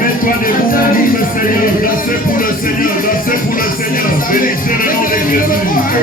Mets-toi debout, loue le Seigneur, dansez pour le Seigneur, dansez pour le Seigneur, bénissez le nom de Jésus.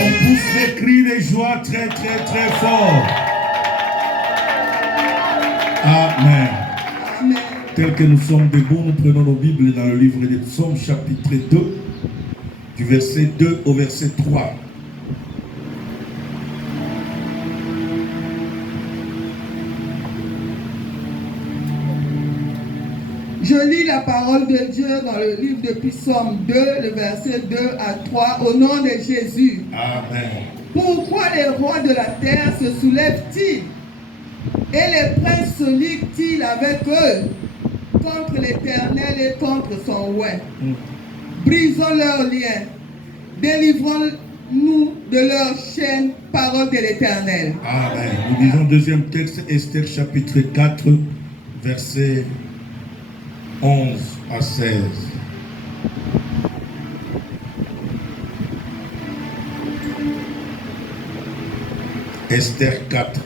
On pousse des cris de joie très très très fort. Amen. Tel que nous sommes debout, nous prenons nos Bibles dans le livre des Psaumes chapitre 2, du verset 2 au verset 3. Je lis la parole de Dieu dans le livre de Psaume 2, le verset 2 à 3, au nom de Jésus. Amen. Pourquoi les rois de la terre se soulèvent-ils et les princes se liguent-ils avec eux contre l'Éternel et contre son oint? Brisons leurs liens, délivrons-nous de leurs chaînes, parole de l'Éternel. Amen. Nous lisons deuxième texte, Esther chapitre 4, verset 11 à 16. Esther 4.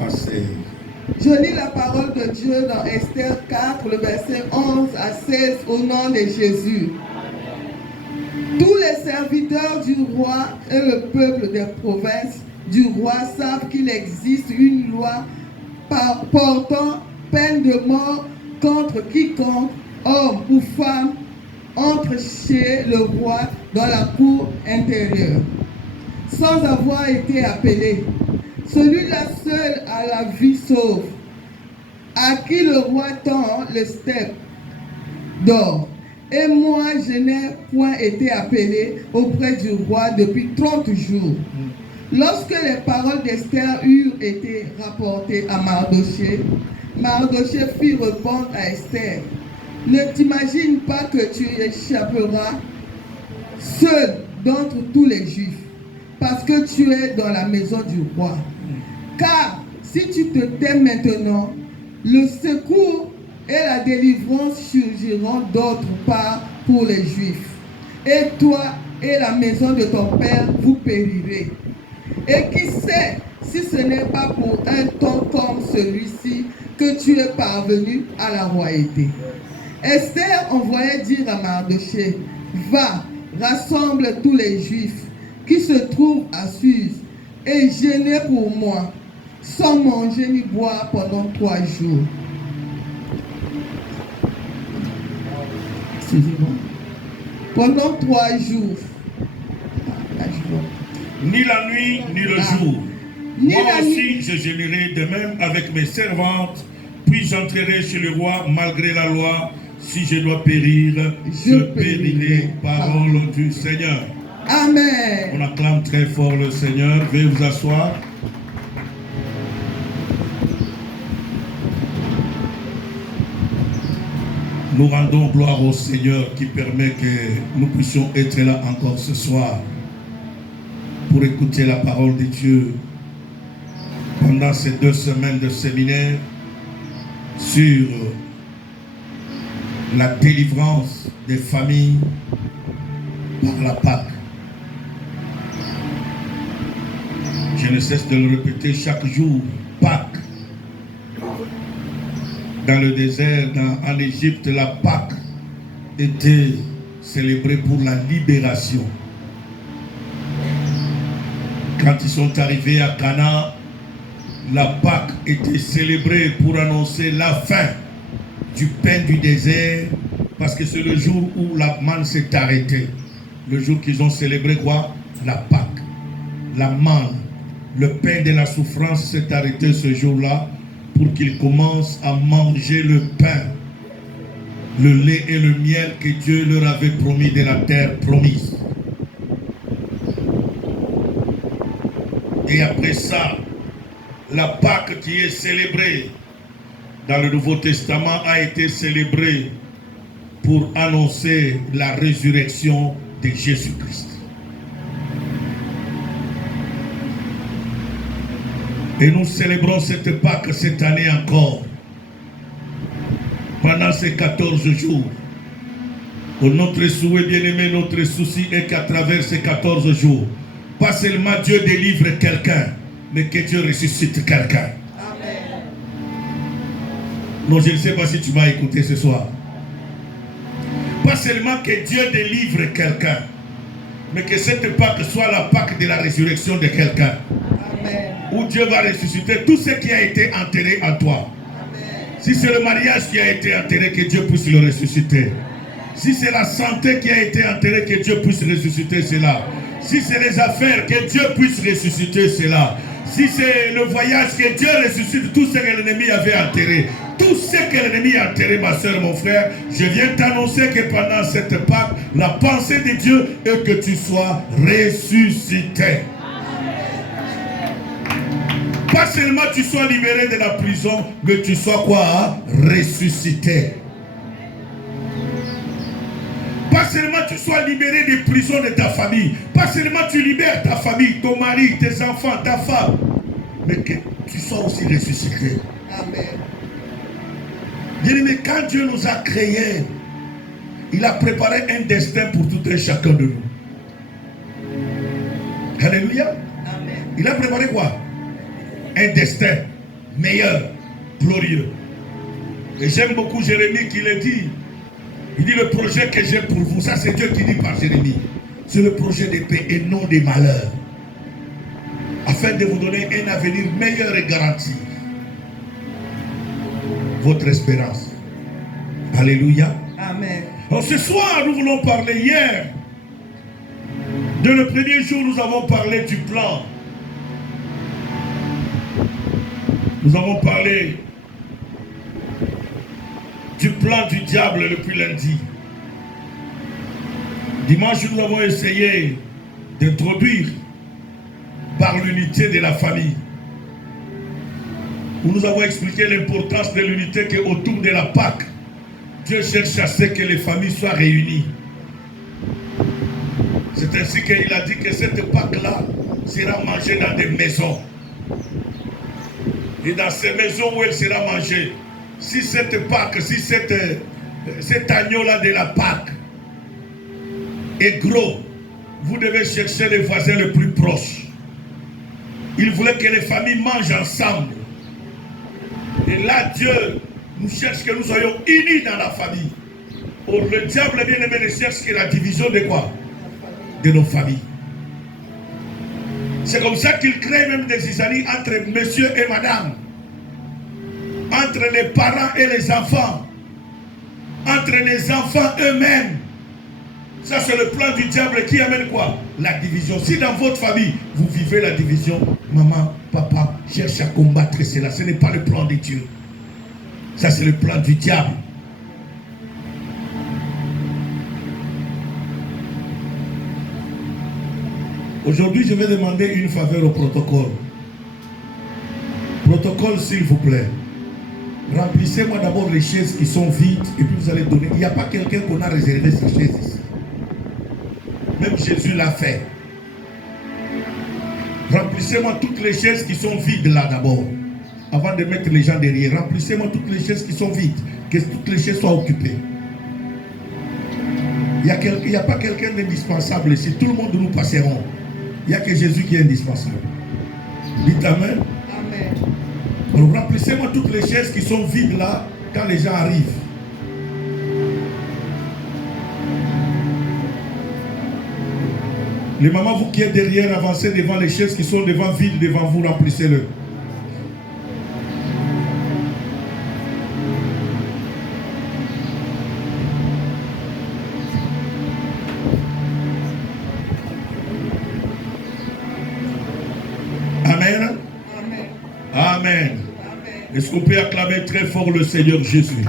À 16. Je lis la parole de Dieu dans Esther 4, le verset 11 à 16, au nom de Jésus. Tous les serviteurs du roi et le peuple des provinces du roi savent qu'il existe une loi portant peine de mort contre quiconque, homme ou femme, entre chez le roi dans la cour intérieure, sans avoir été appelé. Celui-là seul a la vie sauve, à qui le roi tend le steppe d'or. Et moi, je n'ai point été appelé auprès du roi depuis 30 jours. Lorsque les paroles d'Esther eurent été rapportées à Mardochée, Mardochée fit répondre à Esther: ne t'imagine pas que tu échapperas seul d'entre tous les Juifs, parce que tu es dans la maison du roi. Car si tu te tais maintenant, le secours et la délivrance surgiront d'autre part pour les Juifs. Et toi et la maison de ton père, vous périrez. Et qui sait si ce n'est pas pour un temps comme celui-ci que tu es parvenu à la royauté. Esther envoya dire à Mardochée: va, rassemble tous les Juifs qui se trouvent à Suse et jeûnez pour moi, sans manger ni boire pendant 3 jours. Excusez-moi. Pendant 3 jours. Ni la nuit, ni le jour. Ni Moi la aussi, je gênerai de même avec mes servantes, puis j'entrerai chez le roi malgré la loi. Si je dois périr, je périrai. Parole du Seigneur. Amen. On acclame très fort le Seigneur. Veuillez vous asseoir. Nous rendons gloire au Seigneur qui permet que nous puissions être là encore ce soir pour écouter la parole de Dieu pendant ces 2 semaines de séminaire sur la délivrance des familles par la Pâque. Je ne cesse de le répéter chaque jour, Pâques. Dans le désert, en Égypte, la Pâque était célébrée pour la libération. Quand ils sont arrivés à Canaan, la Pâque était célébrée pour annoncer la fin du pain du désert, parce que c'est le jour où la manne s'est arrêtée. Le jour qu'ils ont célébré quoi? La Pâque. La manne, le pain de la souffrance s'est arrêté ce jour-là pour qu'ils commencent à manger le pain, le lait et le miel que Dieu leur avait promis de la terre promise. Et après ça, la Pâque qui est célébrée dans le Nouveau Testament a été célébrée pour annoncer la résurrection de Jésus-Christ. Et nous célébrons cette Pâque cette année encore, pendant ces 14 jours. Notre souhait bien-aimé, notre souci est qu'à travers ces 14 jours, pas seulement Dieu délivre quelqu'un, mais que Dieu ressuscite quelqu'un. Amen. Non, je ne sais pas si tu m'as écouté ce soir. Pas seulement que Dieu délivre quelqu'un, mais que cette Pâque soit la Pâque de la résurrection de quelqu'un. Amen. Où Dieu va ressusciter tout ce qui a été enterré en toi. Amen. Si c'est le mariage qui a été enterré, que Dieu puisse le ressusciter. Si c'est la santé qui a été enterrée, que Dieu puisse ressusciter cela. Si c'est les affaires, que Dieu puisse ressusciter cela. Si c'est le voyage, que Dieu ressuscite tout ce que l'ennemi avait enterré. Tout ce que l'ennemi a enterré, ma soeur, mon frère, je viens t'annoncer que pendant cette Pâque, la pensée de Dieu est que tu sois ressuscité. Pas seulement tu sois libéré de la prison, mais tu sois quoi? Ressuscité. Pas seulement tu sois libéré des prisons de ta famille. Pas seulement tu libères ta famille, ton mari, tes enfants, ta femme. Mais que tu sois aussi ressuscité. Amen. Bien-aimé, quand Dieu nous a créés, il a préparé un destin pour tout un chacun de nous. Alléluia. Amen. Il a préparé quoi? Un destin meilleur, glorieux. Et j'aime beaucoup Jérémie qui le dit. Il dit: le projet que j'ai pour vous, ça c'est Dieu qui dit par Jérémie. C'est le projet de paix et non des malheurs, afin de vous donner un avenir meilleur et garanti votre espérance. Alléluia. Amen. Alors ce soir, nous voulons parler. Hier, de le premier jour, nous avons parlé du plan. Nous avons parlé du plan du diable depuis lundi. Dimanche, nous avons essayé d'introduire par l'unité de la famille, où nous avons expliqué l'importance de l'unité qu'autour de la Pâque, Dieu cherche à ce que les familles soient réunies. C'est ainsi qu'il a dit que cette Pâque-là sera mangée dans des maisons. Et dans ces maisons où elle sera mangée, si cette Pâque, si cet agneau-là de la Pâque est gros, vous devez chercher les voisins les plus proches. Il voulait que les familles mangent ensemble. Et là, Dieu nous cherche que nous soyons unis dans la famille. Or, le diable, bien aimé, ne cherche que la division de quoi? De nos familles. C'est comme ça qu'il crée même des zizanies entre monsieur et madame, entre les parents et les enfants, entre les enfants eux-mêmes. Ça, c'est le plan du diable qui amène quoi? La division. Si dans votre famille, vous vivez la division, maman, papa cherche à combattre cela. Ce n'est pas le plan de Dieu. Ça, c'est le plan du diable. Aujourd'hui, je vais demander une faveur au protocole. Protocole, s'il vous plaît. Remplissez-moi d'abord les chaises qui sont vides et puis vous allez donner. Il n'y a pas quelqu'un qu'on a réservé sa chaise ici. Même Jésus l'a fait. Remplissez-moi toutes les chaises qui sont vides là d'abord. Avant de mettre les gens derrière. Remplissez-moi toutes les chaises qui sont vides. Que toutes les chaises soient occupées. Il n'y a pas quelqu'un d'indispensable ici. Tout le monde nous passerons. Il n'y a que Jésus qui est indispensable. Dites Amen. Amen. Alors remplissez-moi toutes les chaises qui sont vides là quand les gens arrivent. Les mamans, vous qui êtes derrière, avancez devant les chaises qui sont devant vides, devant vous, remplissez-le. Amen. Amen. Amen. Est-ce qu'on peut acclamer très fort le Seigneur Jésus?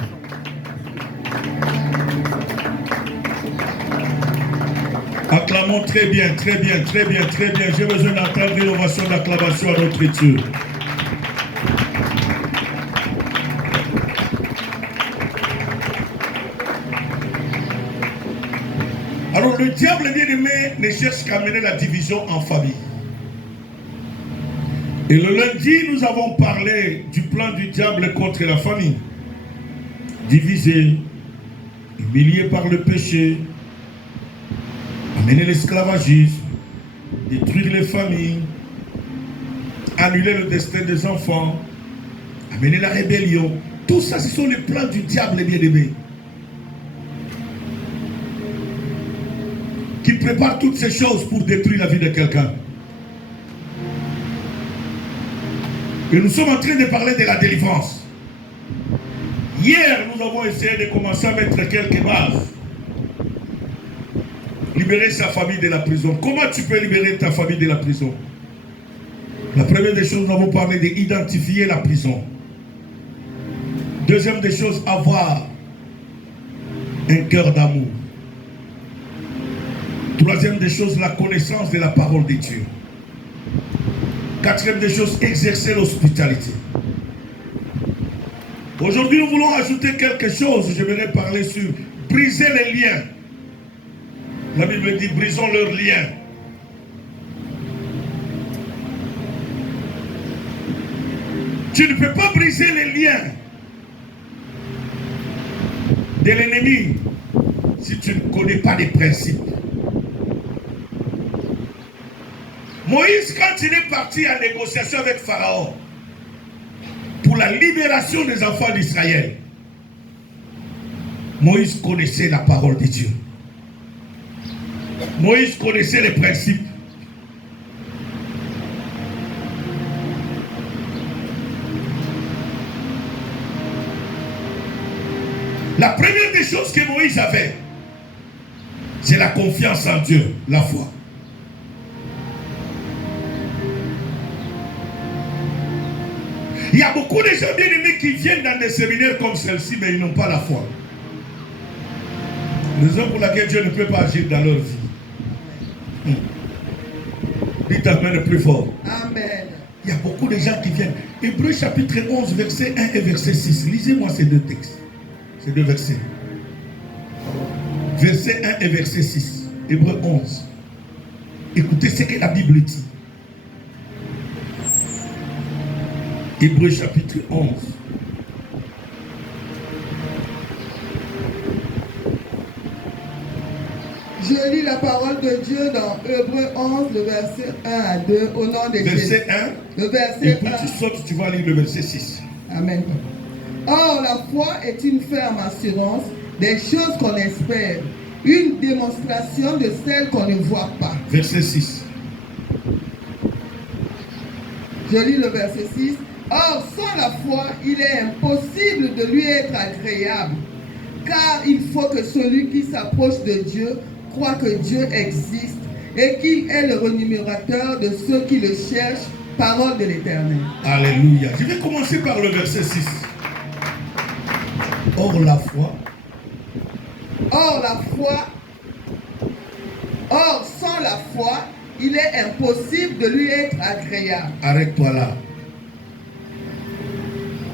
Acclamons très bien, très bien, très bien, très bien. J'ai besoin d'entendre une ovation d'acclamation à notre Dieu. Alors le diable bien-aimé ne cherche qu'à mener la division en famille. Et le lundi, nous avons parlé du plan du diable contre la famille. Divisé, humilié par le péché, amener l'esclavagisme, détruire les familles, annuler le destin des enfants, amener la rébellion. Tout ça, ce sont les plans du diable bien-aimé. Qui prépare toutes ces choses pour détruire la vie de quelqu'un. Et nous sommes en train de parler de la délivrance. Hier, nous avons essayé de commencer à mettre quelques bases. Libérer sa famille de la prison. Comment tu peux libérer ta famille de la prison? La première des choses, nous avons parlé d'identifier la prison. Deuxième des choses, avoir un cœur d'amour. Troisième des choses, la connaissance de la parole de Dieu. Quatrième des choses, exercer l'hospitalité. Aujourd'hui, nous voulons ajouter quelque chose. Je vais parler sur briser les liens. La Bible dit, brisons leurs liens. Tu ne peux pas briser les liens de l'ennemi si tu ne connais pas les principes. Moïse, quand il est parti en négociation avec Pharaon pour la libération des enfants d'Israël, Moïse connaissait la parole de Dieu. Moïse connaissait les principes. La première des choses que Moïse avait, c'est la confiance en Dieu, la foi. Il y a beaucoup de gens bien-aimés qui viennent dans des séminaires comme celle-ci, mais ils n'ont pas la foi. Raison pour laquelle Dieu ne peut pas agir dans leur vie. Dites amen le plus fort. Amen. Il y a beaucoup de gens qui viennent. Hébreux chapitre 11, verset 1 et verset 6. Lisez-moi ces deux textes. Ces deux versets. Verset 1 et verset 6. Hébreux 11. Écoutez ce que la Bible dit. Hébreux chapitre 11. Je lis la parole de Dieu dans Hébreux 11, le verset 1 à 2, au nom de Jésus. Verset 1. Le verset Et puis 1. tu sautes, tu vas lire le verset 6. Amen. Or, la foi est une ferme assurance des choses qu'on espère, une démonstration de celles qu'on ne voit pas. Verset 6. Je lis le verset 6. Or, sans la foi, il est impossible de lui être agréable, car il faut que celui qui s'approche de Dieu croit que Dieu existe et qu'il est le rémunérateur de ceux qui le cherchent, parole de l'Éternel. Alléluia. Je vais commencer par le verset 6. Or, la foi. Or, sans la foi, il est impossible de lui être agréable. Arrête-toi là.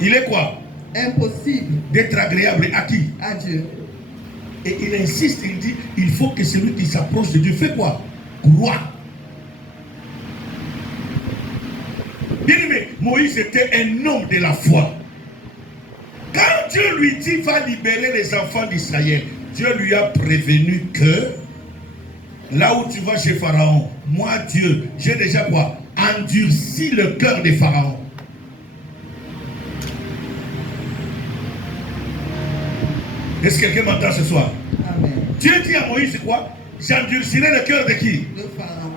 Il est quoi? Impossible. D'être agréable à qui? À Dieu. Et il insiste, il dit, il faut que celui qui s'approche de Dieu fait quoi? Croire. Bien aimé, Moïse était un homme de la foi. Quand Dieu lui dit, va libérer les enfants d'Israël, Dieu lui a prévenu que là où tu vas chez Pharaon, moi Dieu, j'ai déjà quoi? Endurci le cœur de Pharaon. Est-ce que quelqu'un m'entend ce soir? Amen. Dieu dit à Moïse quoi? J'endurcirai le cœur de qui? Le Pharaon.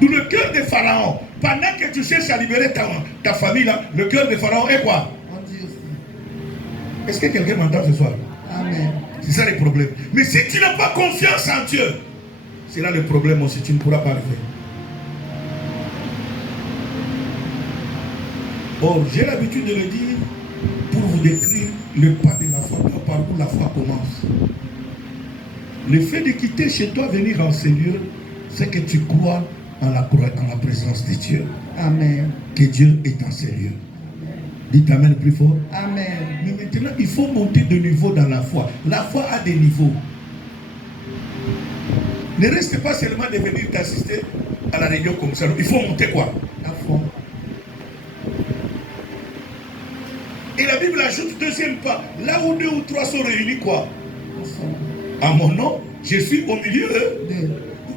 D'où le cœur de Pharaon. Pendant que tu cherches à libérer ta famille là, le cœur de Pharaon est quoi? Endurci. Est-ce que quelqu'un m'entend ce soir? Amen. C'est ça le problème. Mais si tu n'as pas confiance en Dieu, c'est là le problème aussi, tu ne pourras pas le faire. Or, j'ai l'habitude de le dire pour vous décrire le pas de la foi, par où la foi commence. Le fait de quitter chez toi, venir en ces lieux, c'est que tu crois en la présence de Dieu. Amen. Que Dieu est en ces lieux. Dites Amen plus fort. Amen. Mais maintenant, il faut monter de niveau dans la foi. La foi a des niveaux. Ne reste pas seulement de venir t'assister à la réunion comme ça. Il faut monter quoi? La foi. Et la Bible ajoute deuxième pas. Là où 2 ou 3 sont réunis quoi? Ensemble. À mon nom, je suis au milieu. Deux.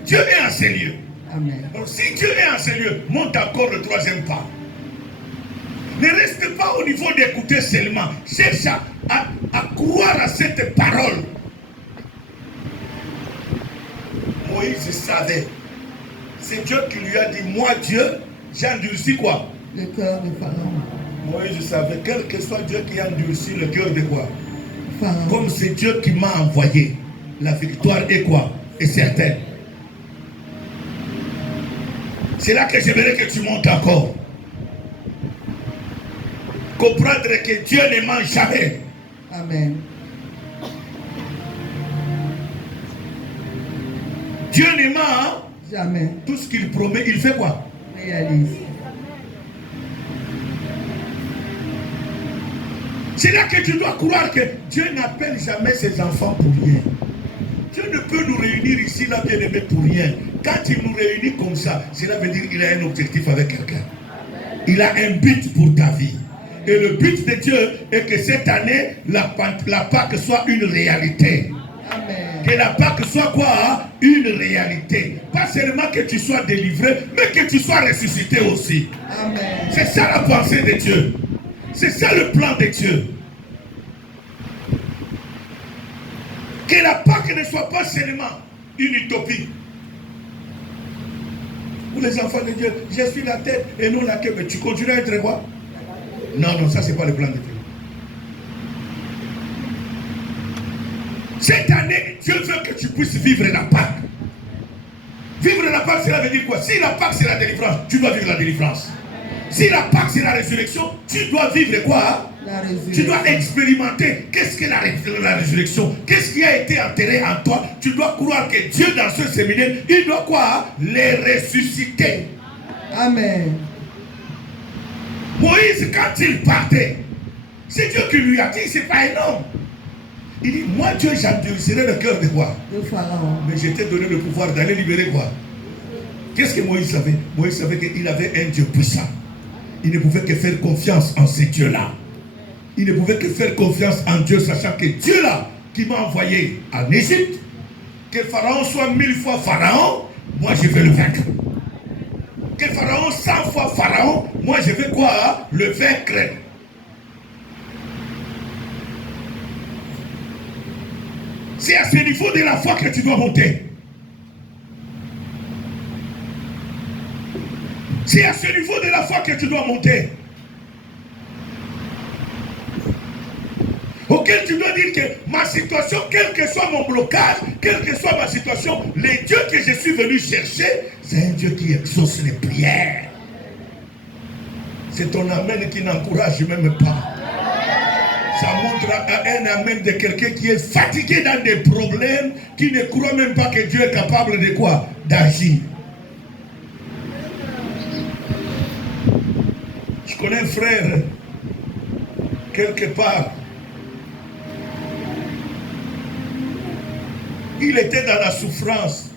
Dieu est en ces lieux. Amen. Donc si Dieu est en ces lieux, monte encore le troisième pas. Ne reste pas au niveau d'écouter seulement. Cherche à croire à cette parole. Moïse savait. C'est Dieu qui lui a dit, moi Dieu, j'ai endurci quoi? Le cœur de Pharaon. Moïse savait, quel que soit Dieu qui a endurci le cœur de quoi? Pharaon. Comme c'est Dieu qui m'a envoyé, la victoire est quoi? Est certaine. C'est là que j'aimerais que tu montes encore. Comprendre que Dieu ne ment jamais. Amen. Dieu ne ment. Jamais. Tout ce qu'il promet, il fait quoi? Réalise. C'est là que tu dois croire que Dieu n'appelle jamais ses enfants pour rien. Dieu ne peut nous réunir ici, là, bien aimé, pour rien. Quand il nous réunit comme ça, cela veut dire qu'il a un objectif avec quelqu'un. Il a un but pour ta vie. Et le but de Dieu est que cette année, la Pâque soit une réalité. Amen. Que la Pâque soit quoi? Hein? Une réalité. Pas seulement que tu sois délivré, mais que tu sois ressuscité aussi. Amen. C'est ça la pensée de Dieu. C'est ça le plan de Dieu. Que la Pâque ne soit pas seulement une utopie. Vous les enfants de Dieu, je suis la tête et non la queue. Mais tu continues à être quoi? Non, non, ça c'est pas le plan de Dieu. Cette année, Dieu veut que tu puisses vivre la Pâque. Vivre la Pâque, cela veut dire quoi? Si la Pâque c'est la délivrance, tu dois vivre la délivrance. Si la Pâque c'est la résurrection, tu dois vivre quoi? Tu dois expérimenter qu'est-ce que la résurrection, qu'est-ce qui a été enterré en toi. Tu dois croire que Dieu dans ce séminaire, il doit quoi? Les ressusciter. Amen. Moïse, quand il partait, c'est Dieu qui lui a dit, c'est pas énorme. Il dit, moi Dieu, j'endurcirai le cœur de quoi? De Pharaon. Mais je t'ai donné le pouvoir d'aller libérer quoi? Qu'est-ce que Moïse savait? Moïse savait qu'il avait un Dieu puissant. Il ne pouvait que faire confiance en ce Dieu-là. Il ne pouvait que faire confiance en Dieu, sachant que Dieu là, qui m'a envoyé en Égypte, que Pharaon soit 1000 fois Pharaon, moi je vais le vaincre. Que Pharaon 100 fois Pharaon, moi je vais quoi? Le vaincre. C'est à ce niveau de la foi que tu dois monter. C'est à ce niveau de la foi que tu dois monter. Auquel tu dois dire que ma situation, quel que soit mon blocage, quelle que soit ma situation, le Dieu que je suis venu chercher, c'est un Dieu qui exauce les prières. C'est ton amen qui n'encourage même pas. Ça montre un amen de quelqu'un qui est fatigué dans des problèmes, qui ne croit même pas que Dieu est capable de quoi? D'agir. Je connais un frère, quelque part, il était dans la souffrance.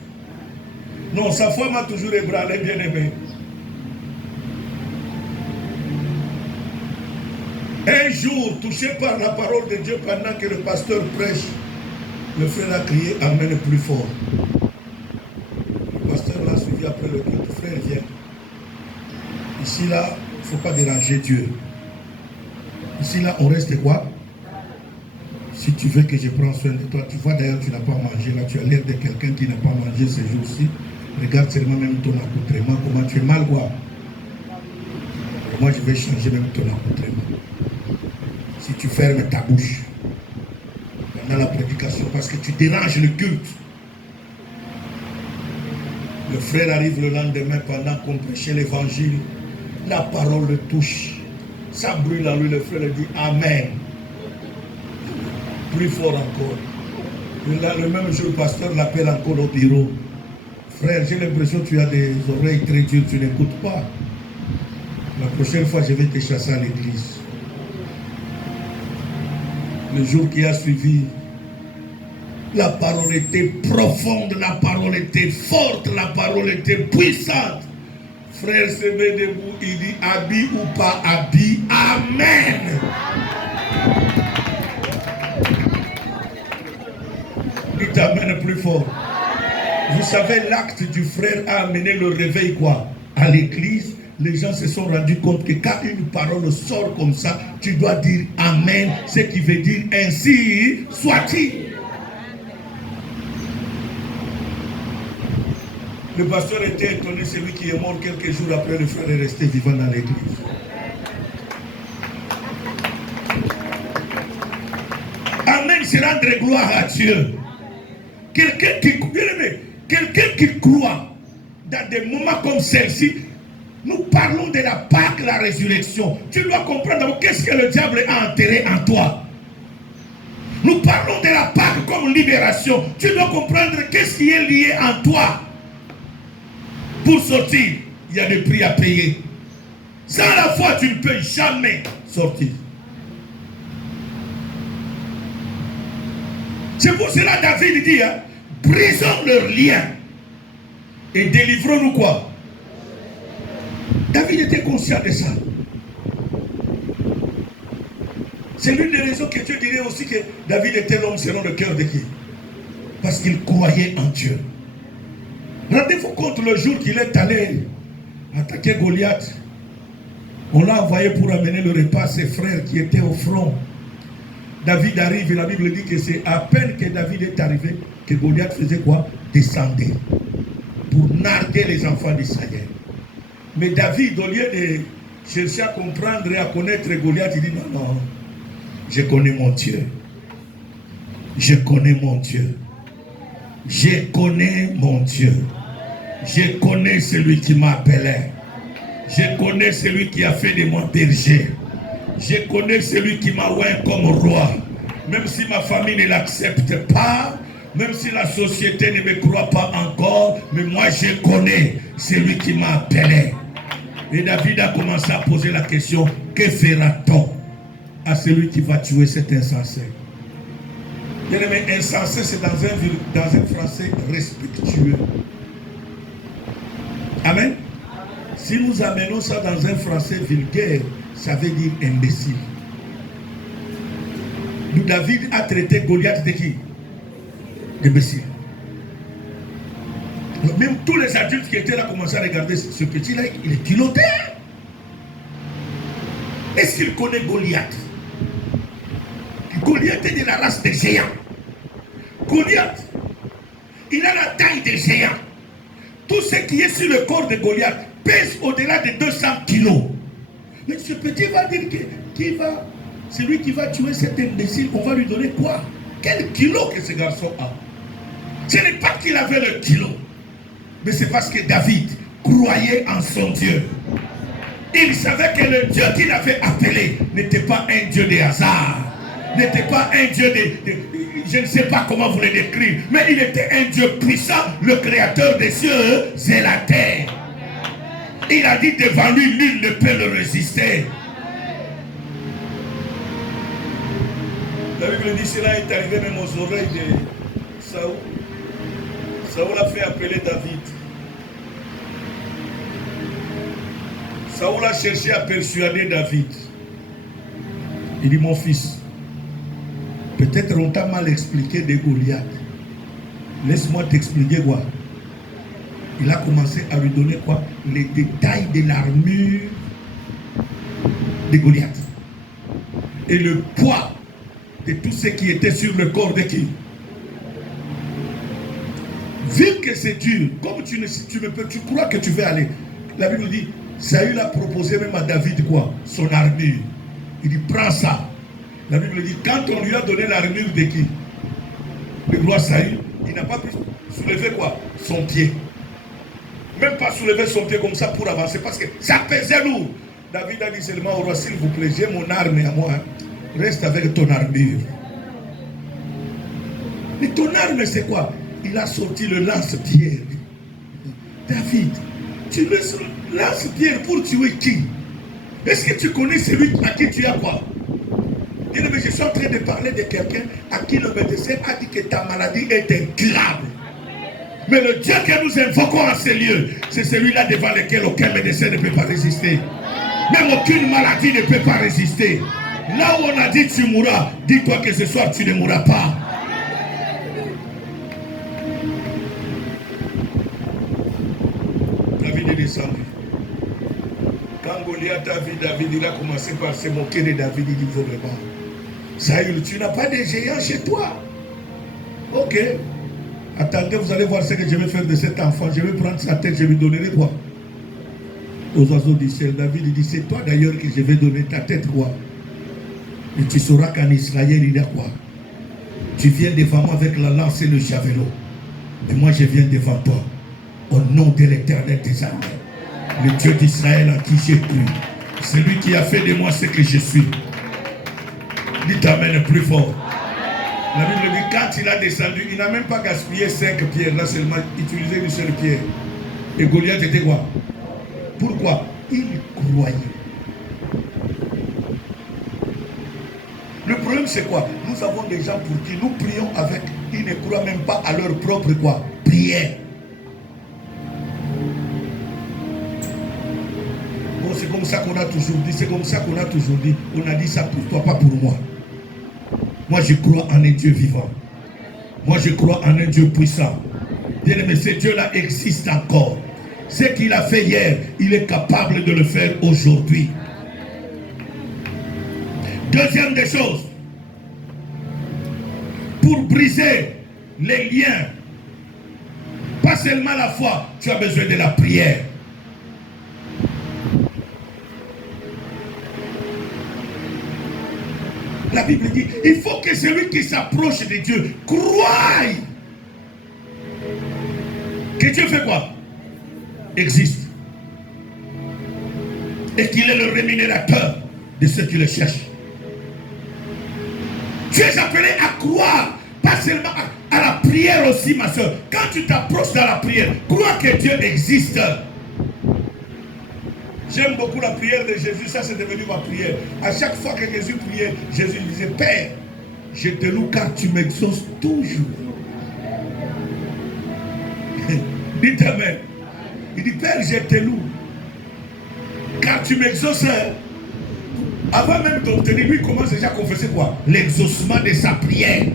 Non, sa foi m'a toujours ébranlé, bien aimé. Un jour, touché par la parole de Dieu pendant que le pasteur prêche, le frère a crié « Amen » plus fort. Le pasteur l'a suivi après le culte. Frère, viens. Ici, là, il ne faut pas déranger Dieu. Ici, là, on reste quoi? Si tu veux que je prenne soin de toi, tu vois d'ailleurs, tu n'as pas mangé. Là, tu as l'air de quelqu'un qui n'a pas mangé ces jours-ci. Regarde seulement même ton accoutrement, comment tu es mal, quoi. Et moi, je vais changer même ton accoutrement. Si tu fermes ta bouche pendant la prédication, parce que tu déranges le culte. Le frère arrive le lendemain pendant qu'on prêchait l'évangile. La parole le touche. Ça brûle en lui, le frère lui dit Amen. Plus fort encore. Et là, le même jour, le pasteur l'appelle encore au bureau. Frère, j'ai l'impression que tu as des oreilles très dures, tu n'écoutes pas. La prochaine fois, je vais te chasser à l'église. Le jour qui a suivi, la parole était profonde, la parole était forte, la parole était puissante. Frère se met debout, il dit habit ou pas habit, Amen. Dites Amen plus fort. Vous savez, l'acte du frère a amené le réveil quoi? À l'église. Les gens se sont rendus compte que quand une parole sort comme ça, tu dois dire Amen, ce qui veut dire ainsi soit-il. Le pasteur était étonné, celui qui est mort quelques jours après, le frère est resté vivant dans l'église. Amen, c'est rendre gloire à Dieu. Quelqu'un qui croit dans des moments comme celle-ci. Nous parlons de la Pâque, la résurrection. Tu dois comprendre qu'est-ce que le diable a enterré en toi. Nous parlons de la Pâque comme libération. Tu dois comprendre qu'est-ce qui est lié en toi. Pour sortir, il y a des prix à payer. Sans la foi, tu ne peux jamais sortir. C'est pour cela David dit, hein, brisons leurs liens et délivrons-nous quoi? David était conscient de ça. C'est l'une des raisons que Dieu dirait aussi que David était l'homme selon le cœur de qui? Parce qu'il croyait en Dieu. Rendez-vous compte le jour qu'il est allé attaquer Goliath. On l'a envoyé pour amener le repas à ses frères qui étaient au front. David arrive et la Bible dit que c'est à peine que David est arrivé que Goliath faisait quoi? Descendre. pour narguer les enfants d'Israël. Mais David, au lieu de chercher à comprendre et à connaître Goliath, il dit non, non, je connais mon Dieu. Je connais mon Dieu. Je connais mon Dieu. Je connais celui qui m'a appelé. Je connais celui qui a fait de moi berger. Je connais celui qui m'a oint comme roi. Même si ma famille ne l'accepte pas, même si la société ne me croit pas encore, mais moi je connais celui qui m'a appelé. Et David a commencé à poser la question, que fera-t-on à celui qui va tuer cet insensé? Bien aimé, insensé, c'est dans un français respectueux. Amen. Si nous amenons ça dans un français vulgaire, ça veut dire imbécile. Nous, David a traité Goliath de qui? D'imbécile. Même tous les adultes qui étaient là commençaient à regarder ce petit-là, il est culotté. Est-ce qu'il connaît Goliath? Goliath est de la race des géants. Goliath, il a la taille des géants. Tout ce qui est sur le corps de Goliath pèse au-delà de 200 kilos. Mais ce petit va dire celui qui va tuer cet imbécile, on va lui donner quoi? Quel kilo que ce garçon a? Ce n'est pas qu'il avait le kilo, mais c'est parce que David croyait en son Dieu. Il savait que le Dieu qu'il avait appelé n'était pas un Dieu de hasard, n'était pas un Dieu de je ne sais pas comment vous le décrire, mais il était un Dieu puissant, le créateur des cieux et la terre. Il a dit devant lui, nul ne peut le résister. La Bible dit cela est arrivé même aux oreilles de Saoul. Saoul a fait appeler David. Saoul a cherché à persuader David. Il dit, mon fils, peut-être on t'a mal expliqué de Goliath. Laisse-moi t'expliquer quoi. Il a commencé à lui donner quoi? Les détails de l'armure de Goliath. Et le poids de tout ce qui était sur le corps de qui? Vu que c'est dur, comme tu crois que tu veux aller. La Bible dit, Saül a proposé même à David quoi? Son armure. Il dit, prends ça. La Bible dit, quand on lui a donné l'armure de qui? Le roi Saül, il n'a pas pu soulever quoi? Son pied. Même pas soulever son pied comme ça pour avancer, parce que ça pesait lourd. David a dit seulement au roi, s'il vous plaît, j'ai mon arme à moi. Reste avec ton armure. Mais ton arme, c'est quoi? Il a sorti le lance-pierre. David, tu le lance-pierre pour tuer qui? Est-ce que tu connais celui à qui tu as quoi? Mais je suis en train de parler de quelqu'un à qui le médecin a dit que ta maladie est incurable. Mais le Dieu que nous invoquons en ces lieux, c'est celui-là devant lequel aucun médecin ne peut pas résister. Même aucune maladie ne peut pas résister. Là où on a dit tu mourras, dis-toi que ce soir tu ne mourras pas. David est descendu. Quand Goliath a vu David, il a commencé par se moquer de David. Il dit vraiment, Saül, tu n'as pas de géant chez toi. Ok. Attendez, vous allez voir ce que je vais faire de cet enfant. Je vais prendre sa tête, je lui donnerai quoi? Aux oiseaux du ciel. David il dit, c'est toi d'ailleurs que je vais donner ta tête quoi? Et tu sauras qu'en Israël il y a quoi? Tu viens devant moi avec la lance et le javelot. Mais moi je viens devant toi. Au nom de l'Éternel des armées. Le Dieu d'Israël en qui j'ai cru. Celui qui a fait de moi ce que je suis. Dites amen plus fort. La Bible dit, quand il a descendu, il n'a même pas gaspillé 5 pierres, là seulement utilisé une seule pierre. Et Goliath était quoi? Pourquoi? Il croyait. Le problème c'est quoi? Nous avons des gens pour qui nous prions avec, ils ne croient même pas à leur propre quoi? Prière. Bon, c'est comme ça qu'on a toujours dit, c'est comme ça qu'on a toujours dit. On a dit ça pour toi, pas pour moi. Moi, je crois en un Dieu vivant. Moi, je crois en un Dieu puissant. Bien-aimé, ce Dieu-là existe encore. Ce qu'il a fait hier, il est capable de le faire aujourd'hui. Deuxième des choses, pour briser les liens pas seulement la foi, tu as besoin de la prière. La Bible dit, il faut que celui qui s'approche de Dieu croie que Dieu fait quoi? Existe. Et qu'il est le rémunérateur de ceux qui le cherchent. Tu es appelé à croire, pas seulement à la prière aussi, ma soeur. Quand tu t'approches dans la prière, crois que Dieu existe. J'aime beaucoup la prière de Jésus, ça c'est devenu ma prière. À chaque fois que Jésus priait, Jésus disait, Père, je te loue car tu m'exauces toujours. Dites Amen. Il dit, Père, je te loue car tu m'exauces. Avant même d'obtenir, lui commence déjà à confesser quoi? L'exaucement de sa prière.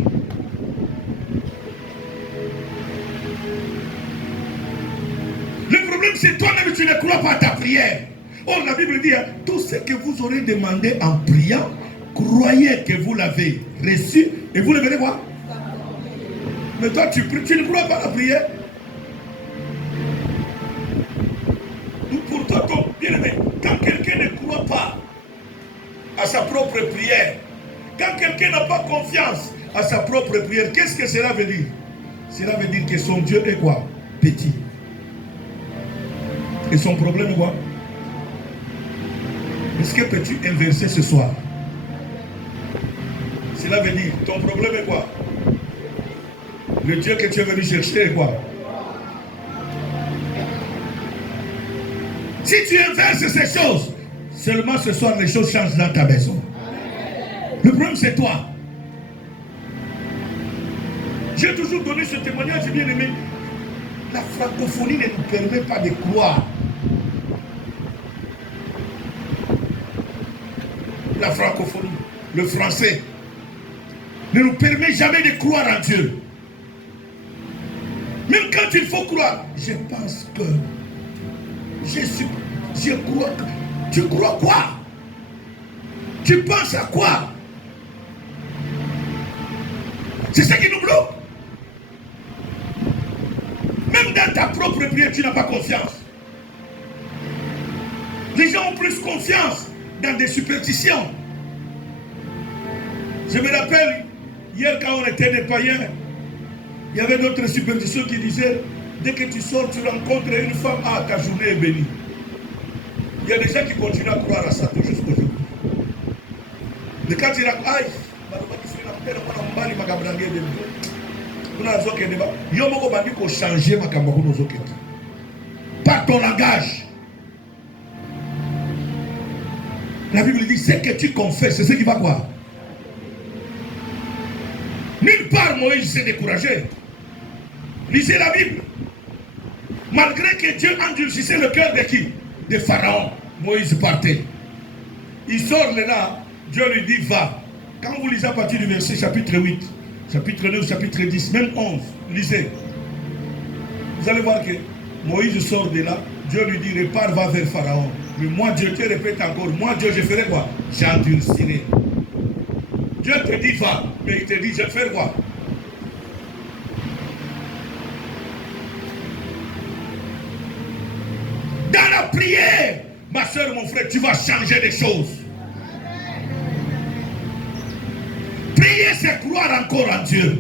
Le problème c'est toi-même, tu ne crois pas à ta prière. Or la Bible dit, hein, tout ce que vous aurez demandé en priant, croyez que vous l'avez reçu et vous le verrez quoi? Mais toi tu ne crois pas à la prière. Pour toi, bien aimé, quand quelqu'un ne croit pas à sa propre prière, quand quelqu'un n'a pas confiance à sa propre prière, qu'est-ce que cela veut dire? Cela veut dire que son Dieu est quoi? Petit. Et son problème est quoi? Est-ce que peux-tu inverser ce soir? Cela veut dire, ton problème est quoi? Le Dieu que tu es venu chercher est quoi? Si tu inverses ces choses, seulement ce soir les choses changent dans ta maison. Le problème c'est toi. J'ai toujours donné ce témoignage, bien aimé. La francophonie ne nous permet pas de croire. La francophonie, le français, ne nous permet jamais de croire en Dieu. Même quand il faut croire, je pense que je crois que... Tu crois quoi? Tu penses à quoi? C'est ça qui nous bloque. Même dans ta propre prière, tu n'as pas confiance. Les gens ont plus confiance dans des superstitions. Je me rappelle, hier quand on était des païens, il y avait d'autres superstitions qui disaient, dès que tu sors, tu rencontres une femme, ah, ta journée est bénie. Il y a des gens qui continuent à croire à ça jusqu'aujourd'hui. Mais quand il a aïe, par ton langage. La Bible dit, c'est que tu confesses, c'est ce qui va quoi? Nulle part Moïse s'est découragé. Lisez la Bible. Malgré que Dieu endurcissait le cœur de qui? De Pharaon. Moïse partait. Il sort là, Dieu lui dit va. Quand vous lisez à partir du verset chapitre 8, chapitre 9, chapitre 10, même 11, lisez. Vous allez voir que Moïse sort de là, Dieu lui dit repars, va vers Pharaon. Mais moi Dieu te répète encore, moi Dieu je ferai quoi? J'endurcirai. Dieu te dit va, mais il te dit je fais quoi? Dans la prière, ma soeur, mon frère, tu vas changer les choses. Prier, c'est croire encore en Dieu.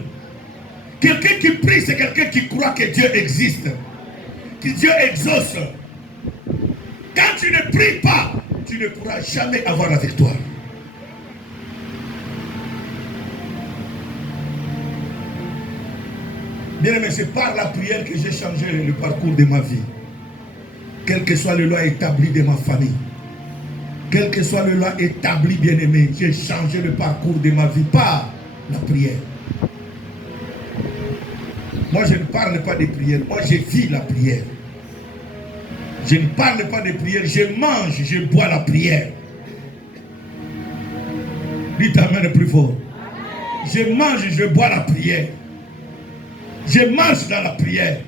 Quelqu'un qui prie, c'est quelqu'un qui croit que Dieu existe, que Dieu exauce. Quand tu ne pries pas, tu ne pourras jamais avoir la victoire. Bien aimé, c'est par la prière que j'ai changé le parcours de ma vie. Quelle que soit le loi établie de ma famille, quelle que soit le loi établie, bien aimé, j'ai changé le parcours de ma vie par la prière. Moi, je ne parle pas de prière, moi, je vis la prière. Je ne parle pas de prière, je mange, je bois la prière. Dites amen le plus fort. Je mange, je bois la prière. Je marche dans la prière.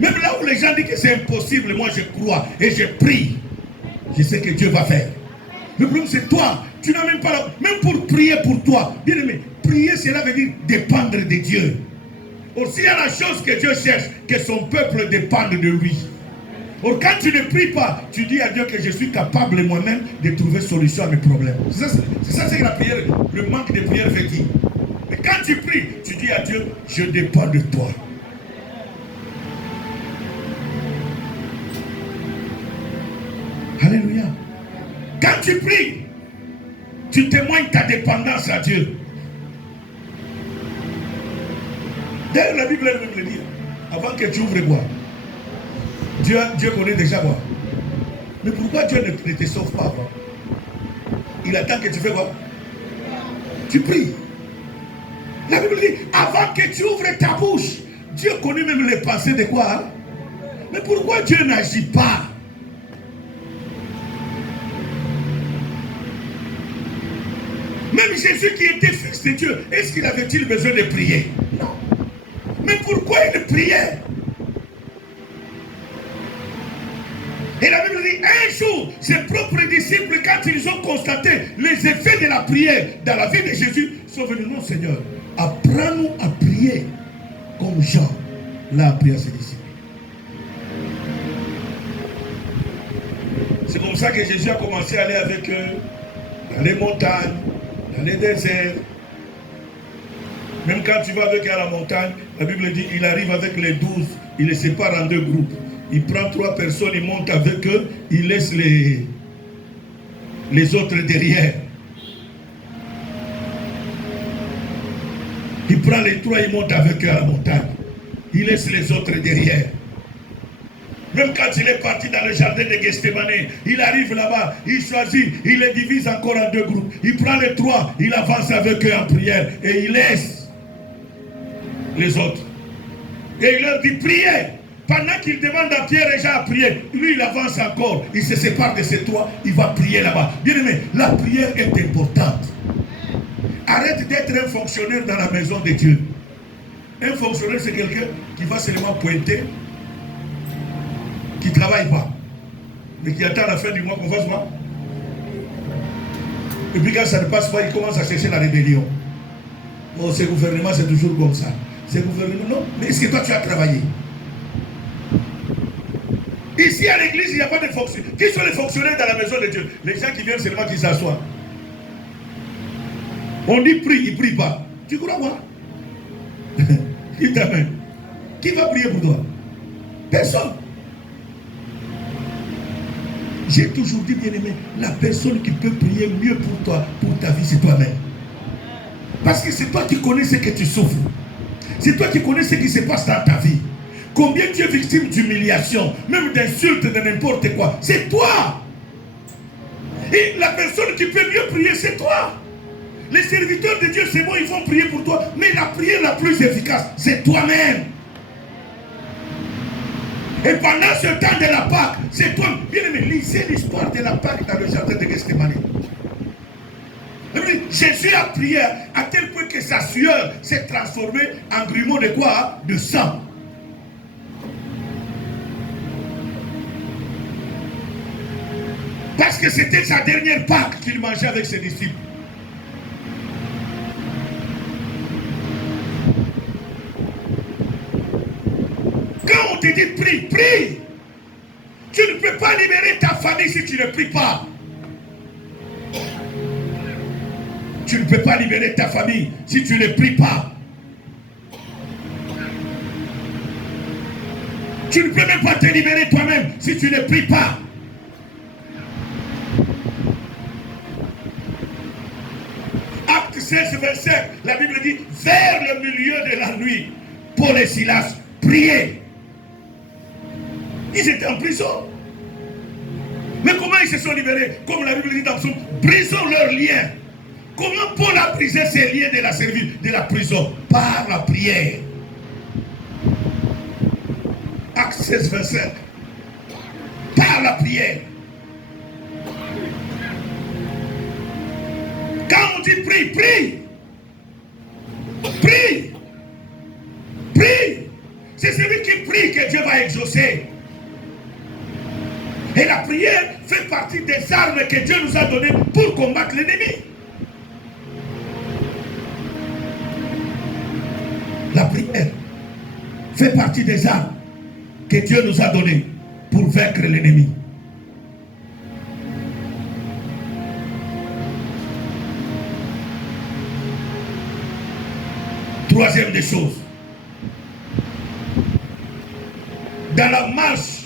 Même là où les gens disent que c'est impossible, moi je crois et je prie. Je sais que Dieu va faire. Le problème c'est toi. Tu n'as même pas même pour prier pour toi. Bien aimé, prier, cela veut dire dépendre de Dieu. Aussi, il y a la chose que Dieu cherche, que son peuple dépende de lui. Or, quand tu ne pries pas, tu dis à Dieu que je suis capable moi-même de trouver solution à mes problèmes. C'est ça que la prière, le manque de prière veut dire. Mais quand tu pries, tu dis à Dieu, je dépends de toi. Alléluia. Quand tu pries, tu témoignes ta dépendance à Dieu. D'ailleurs, la Bible elle-même le dit. Avant que tu ouvres quoi, Dieu connaît déjà quoi. Mais pourquoi Dieu ne te sauve pas avant? Il attend que tu fais quoi? Tu pries. La Bible dit, avant que tu ouvres ta bouche, Dieu connaît même les pensées de quoi, hein? Mais pourquoi Dieu n'agit pas? Même Jésus qui était fils de Dieu, est-ce qu'il avait-il besoin de prier? Non. Mais pourquoi il priait? Et la Bible dit, un jour, ses propres disciples, quand ils ont constaté les effets de la prière dans la vie de Jésus, sont venus, non Seigneur, apprends-nous à prier comme Jean l'a appris à ses disciples. C'est comme ça que Jésus a commencé à aller avec eux dans les montagnes, dans les déserts. Même quand tu vas avec eux à la montagne, la Bible dit, il arrive avec les 12, il les sépare en 2 groupes. Il prend 3 personnes, il monte avec eux, il laisse les autres derrière. Il prend les 3, il monte avec eux à la montagne. Il laisse les autres derrière. Même quand il est parti dans le jardin de Gethsémane, il arrive là-bas, il choisit, il les divise encore en 2 groupes. Il prend les 3, il avance avec eux en prière et il laisse les autres. Et il leur dit, priez. Pendant qu'il demande à Pierre et Jean à prier, lui il avance encore, il se sépare de ces 3, il va prier là-bas. Bien aimé, la prière est importante. Arrête d'être un fonctionnaire dans la maison de Dieu. Un fonctionnaire, c'est quelqu'un qui va seulement pointer, qui ne travaille pas, mais qui attend la fin du mois qu'on fasse quoi. Et puis quand ça ne passe pas, il commence à chercher la rébellion. Oh, ce gouvernement, c'est toujours comme ça. Ce gouvernement, non. Mais est-ce que toi, tu as travaillé? Ici à l'église, il n'y a pas de fonctionnaires. Qui sont les fonctionnaires dans la maison de Dieu? Les gens qui viennent seulement qui s'assoient. On dit prie, ils ne prient pas. Tu crois quoi? Qui t'amène? Qui va prier pour toi? Personne. J'ai toujours dit, bien aimé, la personne qui peut prier mieux pour toi, pour ta vie, c'est toi-même. Parce que c'est toi qui connais ce que tu souffres. C'est toi qui connais ce qui se passe dans ta vie. Combien tu es victime d'humiliation, même d'insultes, de n'importe quoi. C'est toi. Et la personne qui peut mieux prier, c'est toi. Les serviteurs de Dieu, c'est bon, ils vont prier pour toi. Mais la prière la plus efficace, c'est toi-même. Et pendant ce temps de la Pâque, c'est toi. Bien aimé, lisez l'histoire de la Pâque dans le jardin de Gethsémane. Jésus a prié à tel point que sa sueur s'est transformée en grumeau de quoi? De sang. Parce que c'était sa dernière Pâque qu'il mangeait avec ses disciples. Quand on te dit prie, prie. Tu ne peux pas libérer ta famille si tu ne pries pas. Tu ne peux pas libérer ta famille si tu ne pries pas. Tu ne peux même pas te libérer toi-même si tu ne pries pas. Acte 16, 27, la Bible dit, vers le milieu de la nuit, Paul et Silas priaient. Ils étaient en prison. Mais comment ils se sont libérés? Comme la Bible dit dans Psaume, brisons leurs liens. Comment Paul a brisé ses liens de la service, de la prison? Par la prière. Acte 16, 27. Par la prière. Quand on dit prie, prie. Prie. Prie. C'est celui qui prie que Dieu va exaucer. Et la prière fait partie des armes que Dieu nous a données pour combattre l'ennemi. fait partie des armes que Dieu nous a données pour vaincre l'ennemi. Troisième des choses, dans la marche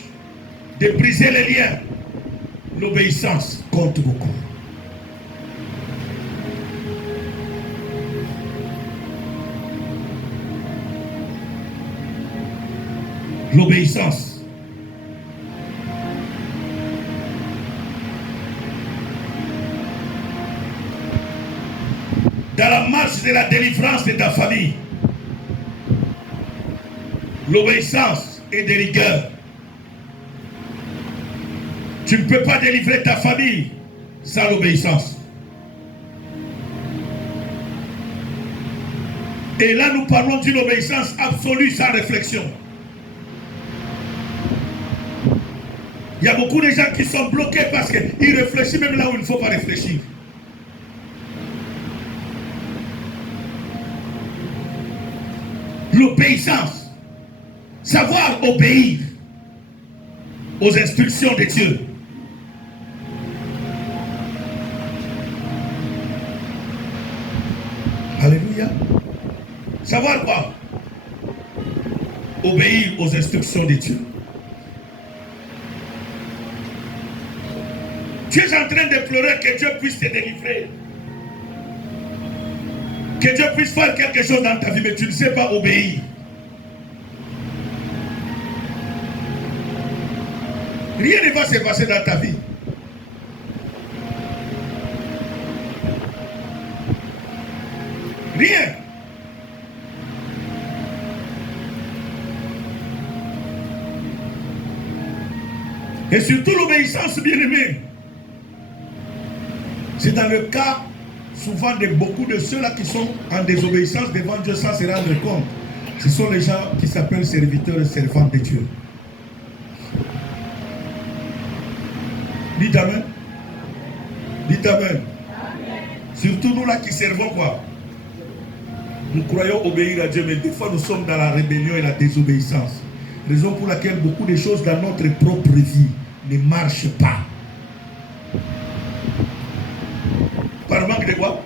de briser les liens, l'obéissance compte beaucoup. L'obéissance. Dans la marche de la délivrance de ta famille, l'obéissance est de rigueur. Tu ne peux pas délivrer ta famille sans l'obéissance. Et là, nous parlons d'une obéissance absolue sans réflexion. Il y a beaucoup de gens qui sont bloqués parce qu'ils réfléchissent même là où il ne faut pas réfléchir. L'obéissance. Savoir obéir aux instructions de Dieu. Alléluia. Savoir quoi? Obéir aux instructions de Dieu. Tu es en train de pleurer que Dieu puisse te délivrer. Que Dieu puisse faire quelque chose dans ta vie, mais tu ne sais pas obéir. Rien ne va se passer dans ta vie. Rien. Et surtout l'obéissance, bien-aimée. C'est dans le cas souvent de beaucoup de ceux-là qui sont en désobéissance devant Dieu sans se rendre compte. Ce sont les gens qui s'appellent serviteurs et servantes de Dieu. Dites Amen. Dites Amen. Surtout nous là qui servons quoi? Nous croyons obéir à Dieu, mais des fois nous sommes dans la rébellion et la désobéissance. Raison pour laquelle beaucoup de choses dans notre propre vie ne marchent pas. Par manque de quoi?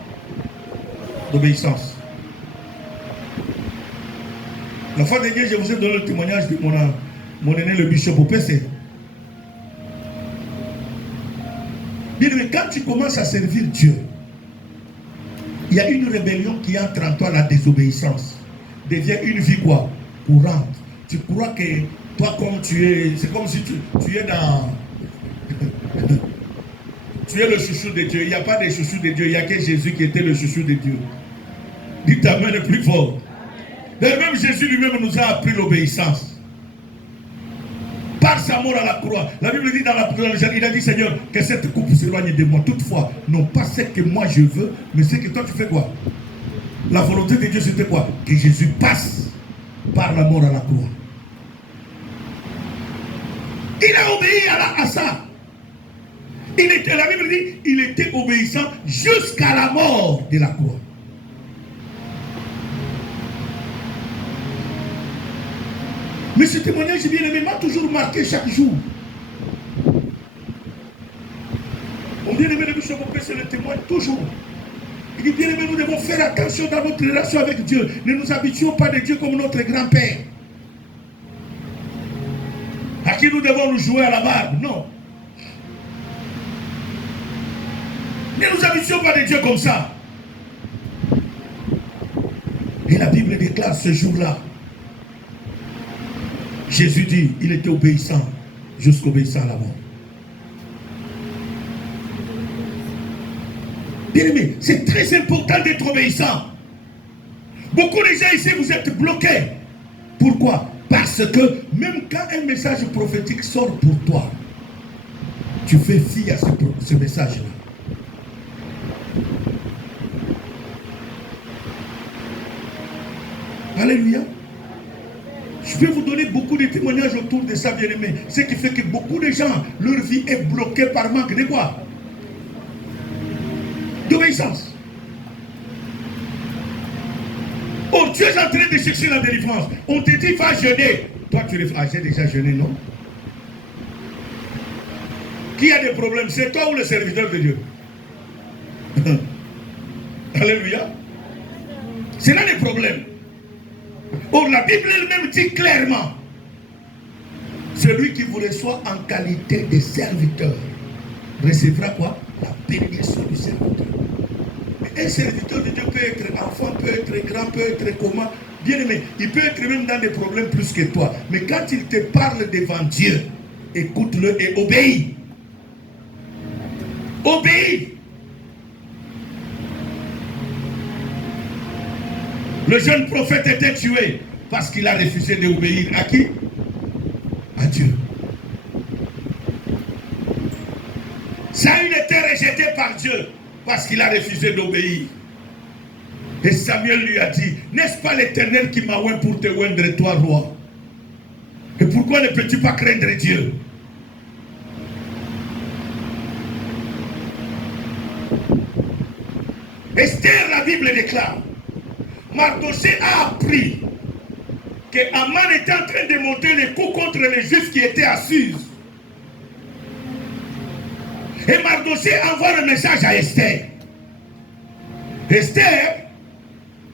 D'obéissance. La fois dernière, je vous ai donné le témoignage de mon aîné, le bishop au PC. Bien, mais quand tu commences à servir Dieu, il y a une rébellion qui entre en toi, la désobéissance. Devient une vie quoi? Courante. Tu crois que toi, comme tu es, c'est comme si tu es dans... Tu es le chouchou de Dieu. Il n'y a pas de chouchou de Dieu. Il n'y a que Jésus qui était le chouchou de Dieu. Dites Amen le plus fort. Mais même Jésus lui-même nous a appris l'obéissance. Par sa mort à la croix. La Bible dit dans la il a dit Seigneur, que cette coupe s'éloigne de moi. Toutefois, non pas ce que moi je veux, mais ce que toi tu fais quoi? La volonté de Dieu c'était quoi? Que Jésus passe par la mort à la croix. Il a obéi à ça. La Bible dit, il était obéissant jusqu'à la mort de la croix. Mais ce témoignage, bien aimé, m'a toujours marqué chaque jour. On bien aimé, le bishop c'est le témoin toujours. Il dit, bien aimé, nous devons faire attention dans notre relation avec Dieu. Ne nous habituons pas de Dieu comme notre grand-père. À qui nous devons nous jouer à la barbe. Non. Ne nous habituons pas de Dieu comme ça. Et la Bible déclare ce jour-là. Jésus dit, il était obéissant, jusqu'obéissant à la mort. Bien aimé, c'est très important d'être obéissant. Beaucoup de gens ici, vous êtes bloqués. Pourquoi? Parce que même quand un message prophétique sort pour toi, tu fais fi à ce message-là. Alléluia. Je vais vous donner beaucoup de témoignages autour de ça, bien-aimé. Ce qui fait que beaucoup de gens, leur vie est bloquée par manque de quoi? D'obéissance. Oh, tu es en train de chercher la délivrance. On te dit, va jeûner. Toi, tu réfléchis. Ah, j'ai déjà jeûné, non? Qui a des problèmes? C'est toi ou le serviteur de Dieu? Alléluia. C'est là les problèmes. Or, la Bible elle-même dit clairement, celui qui vous reçoit en qualité de serviteur recevra quoi? La bénédiction du serviteur. Mais un serviteur de Dieu peut être enfant, peut être grand, peut être comment? Bien aimé, il peut être même dans des problèmes plus que toi. Mais quand il te parle devant Dieu, écoute-le et obéis. Obéis. Le jeune prophète était tué parce qu'il a refusé d'obéir à qui? À Dieu. Saül était rejeté par Dieu parce qu'il a refusé d'obéir. Et Samuel lui a dit, n'est-ce pas l'Éternel qui m'a oint pour te oindre toi roi? Et pourquoi ne peux-tu pas craindre Dieu? Esther, la Bible déclare, Mardochée a appris que Aman était en train de monter les coups contre les Juifs qui étaient à Suse. Et Mardochée envoie le message à Esther. Esther,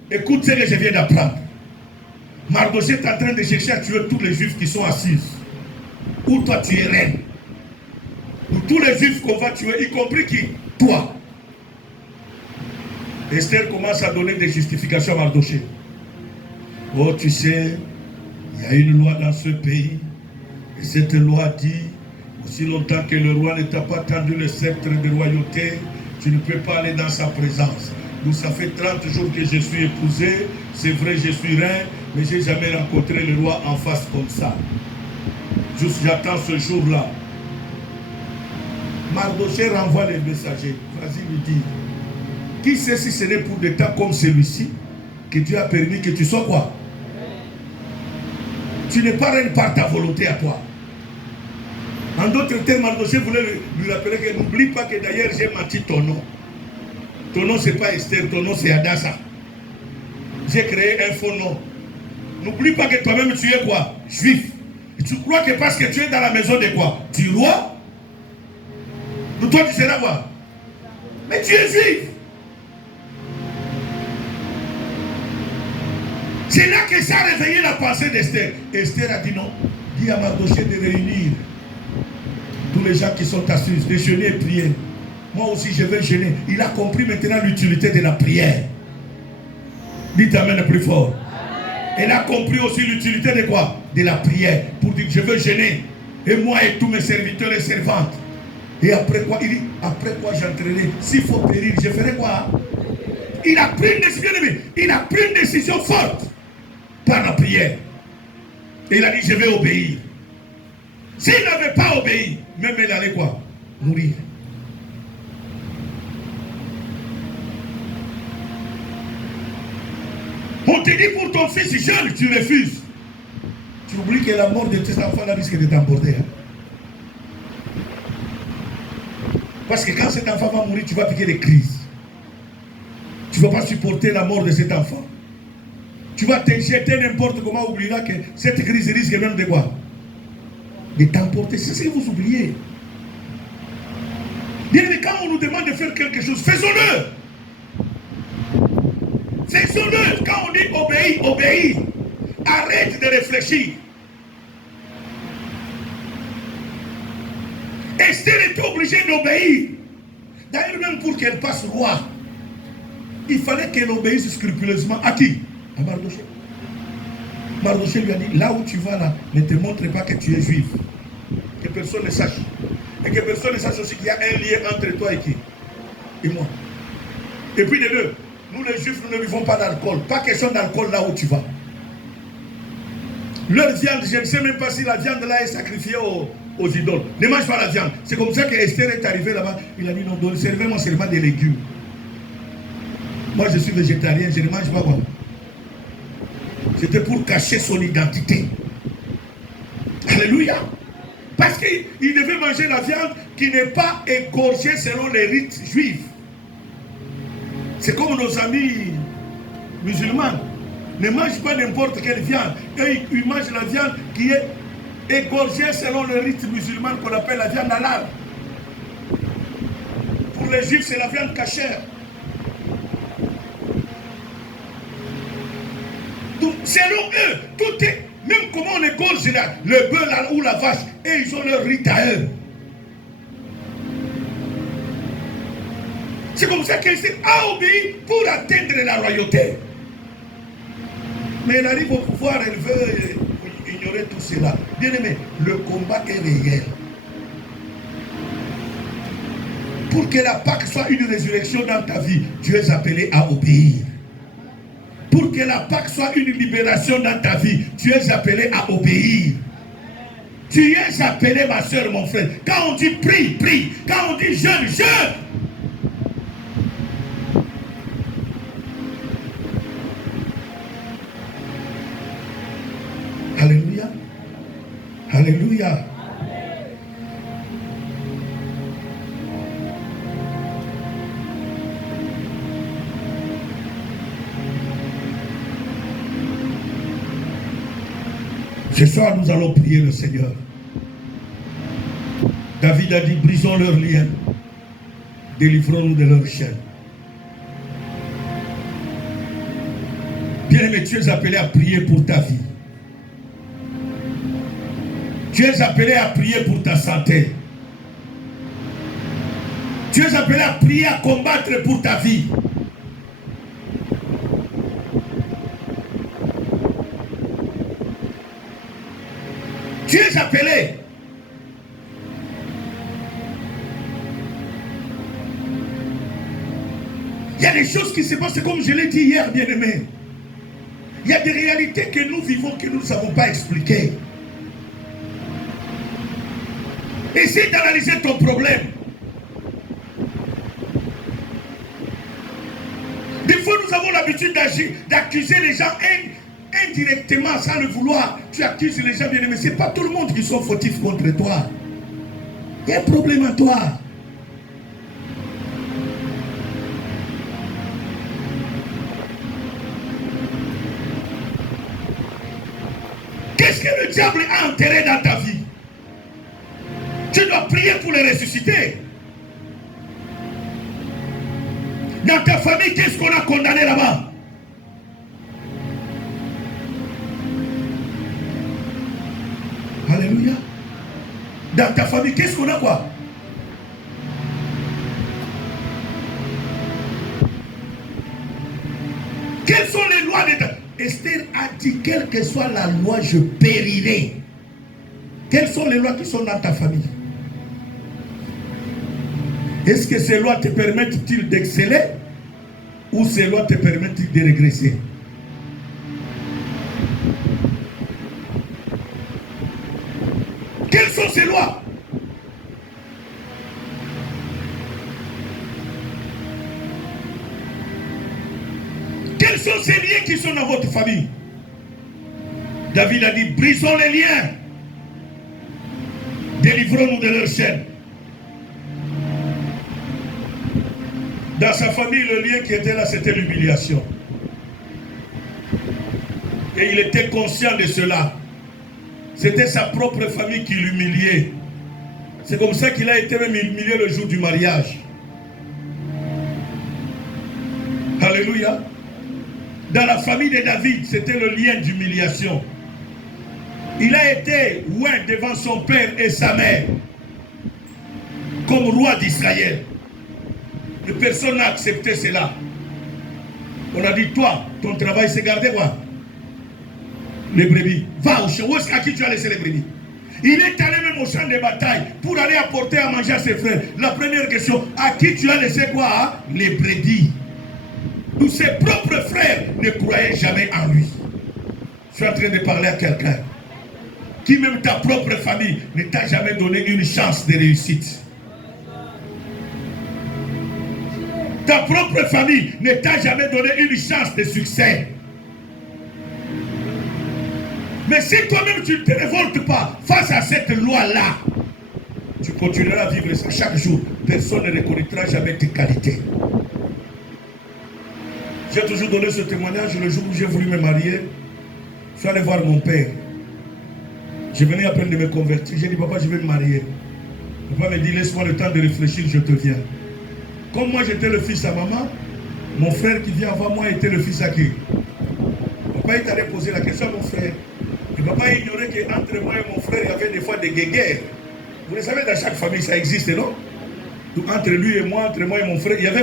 écoute ce que je viens d'apprendre. Mardochée est en train de chercher à tuer tous les Juifs qui sont à Suse. Où toi tu es reine. Où tous les Juifs qu'on va tuer, y compris qui? Toi. Esther commence à donner des justifications à Mardochée. Oh, tu sais, il y a une loi dans ce pays. Et cette loi dit, aussi longtemps que le roi ne t'a pas tendu le sceptre de royauté, tu ne peux pas aller dans sa présence. Nous, ça fait 30 jours que je suis épousé. C'est vrai, je suis reine, mais je n'ai jamais rencontré le roi en face comme ça. Juste, j'attends ce jour-là. Mardochée renvoie les messagers. Vas-y, lui dis. Qui sait si ce n'est pour des temps comme celui-ci que Dieu a permis que tu sois quoi? Tu n'es pas reine par ta volonté à toi. En d'autres termes, Mardochée voulait lui rappeler que n'oublie pas que d'ailleurs j'ai menti ton nom. Ton nom c'est pas Esther, ton nom c'est Adassa. J'ai créé un faux nom. N'oublie pas que toi-même tu es quoi? Juif. Et tu crois que parce que tu es dans la maison de quoi? Du roi? Donc toi tu seras quoi? Mais tu es juif. C'est là que ça a réveillé la pensée d'Esther. Esther a dit non. Dis à Mardochée de réunir tous les gens qui sont assis, de jeûner et prier. Moi aussi je vais jeûner. Il a compris maintenant l'utilité de la prière. Dites amen le plus fort. Il a compris aussi l'utilité de quoi? De la prière. Pour dire je veux jeûner. Et moi et tous mes serviteurs et servantes. Et après quoi? Il dit après quoi j'entrerai. S'il faut périr, je ferai quoi? Il a pris une décision. Il a pris une décision forte. Par la prière. Et il a dit je vais obéir. S'il n'avait pas obéi, même il allait quoi? Mourir. On te dit pour ton fils jeune, tu refuses. Tu oublies que la mort de tes enfants risque de t'emporter. Hein? Parce que quand cet enfant va mourir, tu vas piquer des crises. Tu ne vas pas supporter la mort de cet enfant. Tu vas te jeter n'importe comment, oubliera que cette crise risque même de quoi? De t'emporter. C'est ce que vous oubliez. Bien, mais quand on nous demande de faire quelque chose, faisons-le. Faisons-le. Quand on dit obéis, obéis. Arrête de réfléchir. Esther était obligée d'obéir. D'ailleurs, même pour qu'elle passe roi, il fallait qu'elle obéisse scrupuleusement. À qui? À Mardochée. Mardochée lui a dit, là où tu vas là, ne te montre pas que tu es juif. Que personne ne sache. Et que personne ne sache aussi qu'il y a un lien entre toi et qui? Et moi. Et puis les deux, nous les juifs, nous ne vivons pas d'alcool. Pas question d'alcool là où tu vas. Leur viande, je ne sais même pas si la viande là est sacrifiée aux idoles. Ne mange pas la viande. C'est comme ça que Esther est arrivé là-bas. Il a dit non, servez-moi seulement des légumes. Moi je suis végétarien, je ne mange pas quoi. C'était pour cacher son identité. Alléluia. Parce qu'il devait manger la viande qui n'est pas égorgée selon les rites juifs. C'est comme nos amis musulmans. ne mangent pas n'importe quelle viande. Ils mangent la viande qui est égorgée selon le rite musulman qu'on appelle la viande halal. Pour les juifs, c'est la viande cachère. Donc, selon eux, tout est, même comment on égorge le bœuf ou la vache, et ils ont leur rite à eux. C'est comme ça qu'Esther a obéi pour atteindre la royauté. Mais elle arrive au pouvoir, elle veut ignorer tout cela. Bien aimé, le combat est réel. Pour que la Pâque soit une résurrection dans ta vie, tu es appelé à obéir. Pour que la Pâque soit une libération dans ta vie, tu es appelé à obéir. Tu es appelé, ma soeur, mon frère. Quand on dit prie, prie. Quand on dit jeûne, jeûne. Alléluia. Alléluia. Ce soir, nous allons prier le Seigneur. David a dit, brisons leurs liens, délivrons-nous de leurs chaînes. Bien-aimé, tu es appelé à prier pour ta vie. Tu es appelé à prier pour ta santé. Tu es appelé à prier, à combattre pour ta vie. Tu es appelé. Il y a des choses qui se passent comme je l'ai dit hier, bien-aimé. Il y a des réalités que nous vivons que nous ne savons pas expliquer. Essaye d'analyser ton problème. Des fois, nous avons l'habitude d'agir, d'accuser les gens indirectement, sans le vouloir. Tu accuses les gens, bien aimés. Ce n'est pas tout le monde qui sont fautifs contre toi. Il y a un problème en toi. Qu'est-ce que le diable a enterré dans ta vie? Tu dois prier pour les ressusciter. Dans ta famille, qu'est-ce qu'on a condamné là-bas? Alléluia. Dans ta famille, qu'est-ce qu'on a quoi? Quelles sont les lois de... Esther a dit, quelle que soit la loi, je périrai. Quelles sont les lois qui sont dans ta famille? Est-ce que ces lois te permettent-ils d'exceller ou ces lois te permettent-ils de régresser? Quelles sont ces lois? Quels sont ces liens qui sont dans votre famille? David a dit, brisons les liens. Délivrons-nous de leurs chaînes. Dans sa famille, le lien qui était là, c'était l'humiliation. Et il était conscient de cela. C'était sa propre famille qui l'humiliait. C'est comme ça qu'il a été même humilié le jour du mariage. Alléluia. Dans la famille de David, c'était le lien d'humiliation. Il a été loin devant son père et sa mère comme roi d'Israël. Et personne n'a accepté cela. On a dit, toi, ton travail c'est garder quoi? Les brebis. Va au champ. Où est-ce qu'à qui tu as laissé les brebis? Il est allé même au champ de bataille pour aller apporter à manger à ses frères. La première question, à qui tu as laissé quoi? Hein? Les brebis. Tous ses propres frères ne croyaient jamais en lui. Je suis en train de parler à quelqu'un qui, même ta propre famille, ne t'a jamais donné une chance de réussite. Ta propre famille ne t'a jamais donné une chance de succès. Mais si toi-même tu ne te révoltes pas face à cette loi-là, tu continueras à vivre ça chaque jour. Personne ne reconnaîtra jamais tes qualités. J'ai toujours donné ce témoignage le jour où j'ai voulu me marier. Je suis allé voir mon père. Je venais à peine de me convertir. J'ai dit, papa, je vais me marier. Papa me dit, laisse-moi le temps de réfléchir, je te viens. Comme moi, j'étais le fils à maman, mon frère qui vient avant moi était le fils à qui? Papa est allé poser la question à mon frère. Et papa ignorait qu'entre moi et mon frère, il y avait des fois des guéguerres. Vous le savez, dans chaque famille, ça existe, non? Donc, entre lui et moi et mon frère, il y avait